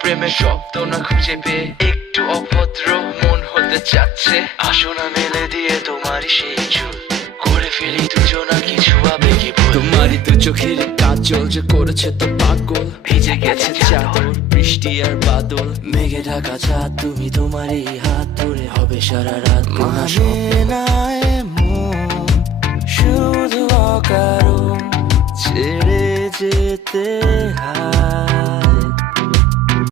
প্রেমের শব্দ না খুঁজে পেয়ে একটু অভদ্র মন হতে চাচ্ছে। আসো না মেলে দিয়ে তোমারই সেই চুল, করে ফেলি দুজনা কিছু আবেগী ভুল। তোমারই দু চোখের কাজল যে করেছে তো পাগল, ভিজে গেছে চাদর বৃষ্টি আর বাদল, মেঘে ঢাকা চাঁদ তুমি তোমারই হাত ধরে হবে সারা রাত। মানে না এমন শুধু অকারণ ছেড়ে যেতে হয়।